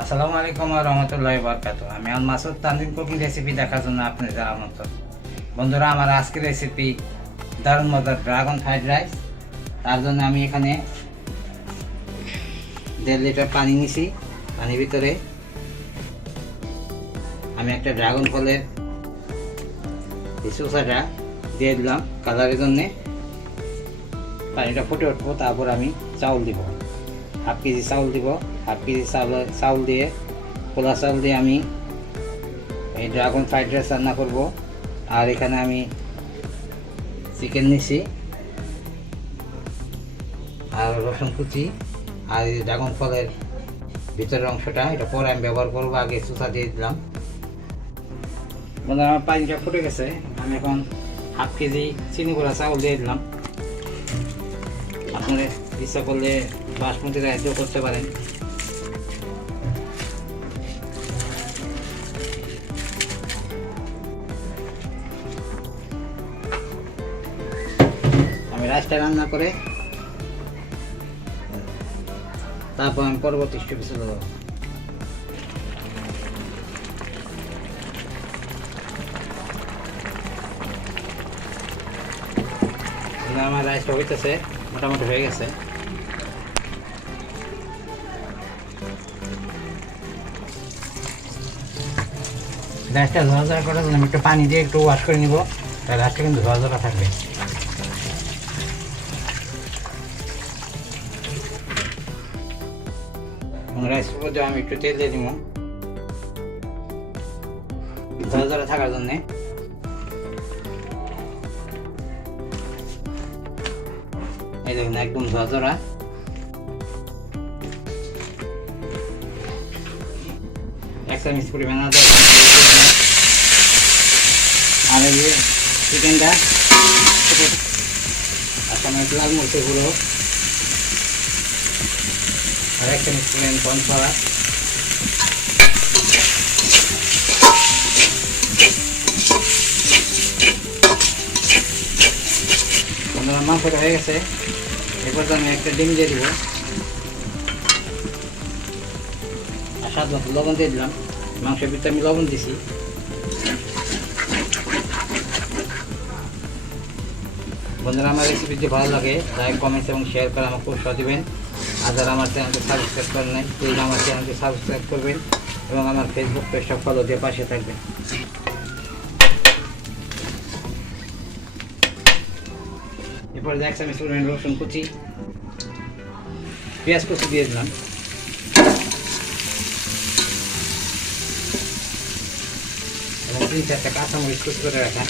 আসসালামু আলাইকুম ওয়া রাহমাতুল্লাহি ওয়া বারাকাতুহু। আমি আল মাসুদ তানজিম কুকিং রেসিপি দেখার জন্য আপনাদের আমন্ত্রণ। বন্ধুরা, আমার আজকের রেসিপি দারুণ মজার ড্রাগন ফ্রাইড রাইস। তার জন্য আমি এখানে 1.5 লিটার পানি নিছি। পানির ভিতরে আমি একটা ড্রাগন ফলের চোষাটা দিয়ে দিলাম কালারের জন্যে। পানিটা ফুটে উঠবো, তারপর আমি চাউল দিব, 1/2 কেজি চাউল দিব। 1/2 কেজি চাউল দিয়ে, খোলা চাউল দিয়ে আমি এই ড্রাগন ফ্রাইড রাইস রান্না করব। আর এখানে আমি চিকেন নিছি আর রসুন কুচি আর এই ড্রাগন ফলের ভিতরের অংশটা, এটা পরে আমি ব্যবহার করবো। আগে চোষা দিয়ে দিলাম। বন্ধুরা, আমার পানিটা ফুটে গেছে। আমি এখন 1/2 কেজি চিনি গুঁড়া চাউল দিয়ে দিলাম। আপনারা ইচ্ছা করলে বাসমতি রাইস দিয়েও করতে পারেন। আমি রাইসটা রান্না করে তারপর আমি পরবর্তী স্টেপে চলে যাব। আমার রাইসটা হইতেছে, মোটামুটি হয়ে গেছে। রাইসটা ঝরঝরা করার জন্য আমি একটু পানি দিয়ে একটু ওয়াশ করে নিব, তাহলে রাইসটা কিন্তু ঝরঝরা থাকবে। রাইসের মধ্যে আমি একটু তেল দিয়ে দিব ঝরঝরা থাকার জন্যে। এই দেখুন, একদম ঝরঝরা। এক চামচ পরিমাণ আদা আর এই যে চিকেনটা, আর চামচ লাল মরিচের গুঁড়ো আর 1 চামচ পরিমাণ কর্নফ্লাওয়ার। মাংসটা হয়ে গেছে। এরপর আমি একটা ডিম দিয়ে দিব আর স্বাদ মতো লবণ দিয়ে দিলাম। মাংসের ভিতরে আমি লবণ দিছি। বন্ধুরা, আমার রেসিপি যদি ভালো লাগে লাইক, কমেন্টস এবং শেয়ার করে আমাকে উৎসাহ দিবেন। আর যারা আমার চ্যানেলকে সাবস্ক্রাইব করেন নাই, প্লিজ আমার চ্যানেলকে সাবস্ক্রাইব করবেন এবং আমার ফেসবুক পেজটা ফলো দিয়ে পাশে থাকবেন। এরপরে 1 চামচ পরিমাণ রসুন কুচি, পেঁয়াজ কুচি দিয়ে দিলাম এবং 3-4টা কাঁচামরিচ কুচি করে রাখা।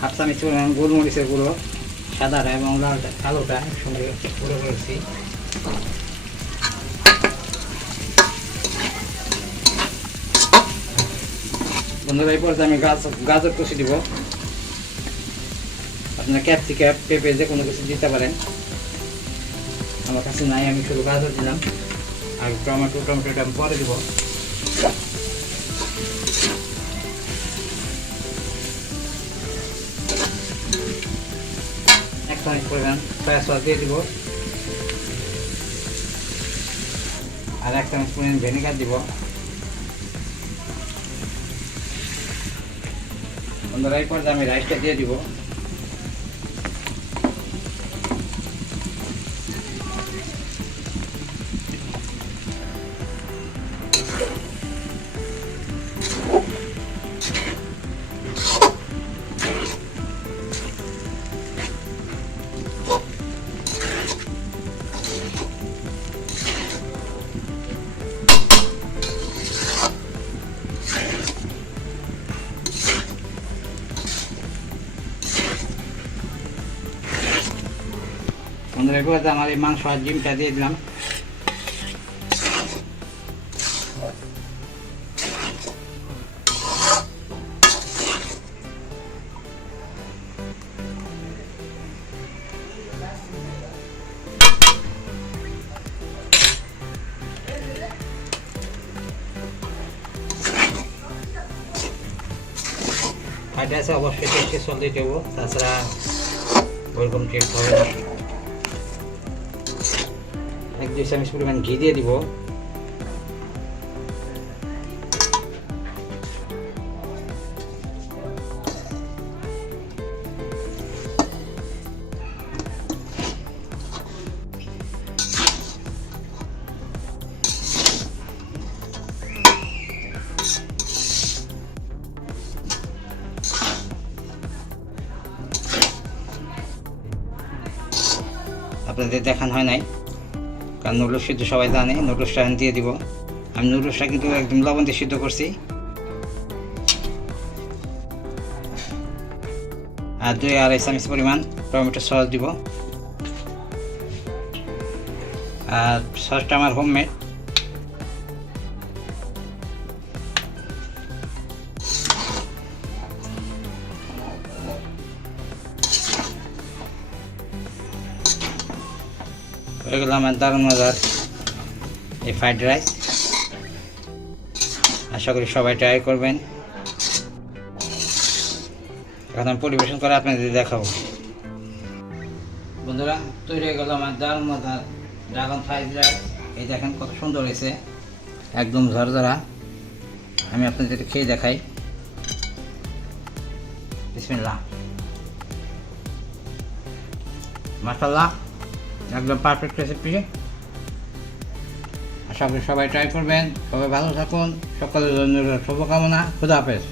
1/2 চামচ পরিমাণ গোলমরিচের গুঁড়ো, সাদাটা এবং লালটা কালোটা একসঙ্গে গুঁড়ো করেছি। বন্ধুরা, এই পর্যায়ে আমি গাজর কুচি দিব। আপনার ক্যাপসিকাম, পেঁপে যে কোনো কিছু দিতে পারেন। আমার কাছে নাই, আমি শুধু গাজর দিলাম। আর টমেটোটা আমি পরে দিব। এক চামচ পরিমাণ সয়া সস দিয়ে দিব আর 1 চামচ পরিমাণ ভিনেগার দিব। বন্ধুরা, এই পর্যায়ে আমি রাইসটা দিয়ে দিব। বন্ধুরা, এবার আমার এই মাংস আর ডিমটা দিয়ে দিলাম। ফ্রাইড রাইসে অবশ্যই টেস্টি সল দিতে দেবো, তাছাড়া ওরকম টেস্ট হবে না। 1-2 চামচ পরিমাণ ঘি দিয়ে দিব। আপনাদের দেখানো হয় নাই, কারণ নুডলস সিদ্ধ সবাই জানে। নুডলসটা দিয়ে দিব। আমি নুডলসটা কিন্তু একদম লবণ দিয়ে সিদ্ধ করছি। আর 2-2.5 চামচ পরিমাণ টমেটো সস দিব। আর সসটা আমার হোমমেড। হয়ে গেল আমার দারুণ মজার এই ফ্রাইড রাইস। আশা করি সবাই ট্রাই করবেন। এখন আমি পরিবেশন করে আপনাদের দেখাবো। বন্ধুরা, তৈরি হয়ে গেল আমার দারুণ মজার ড্রাগন ফ্রাইড রাইস। এই দেখেন কত সুন্দর হয়েছে, একদম ঝরঝরা। আমি আপনাদের খেয়ে দেখাই। বিসমিল্লাহ। মাশাআল্লাহ, একদম পারফেক্ট রেসিপি। আশা করি সবাই ট্রাই করবেন। সবাই ভালো থাকুন। সকলের জন্য শুভকামনা। খুদা হাফেজ।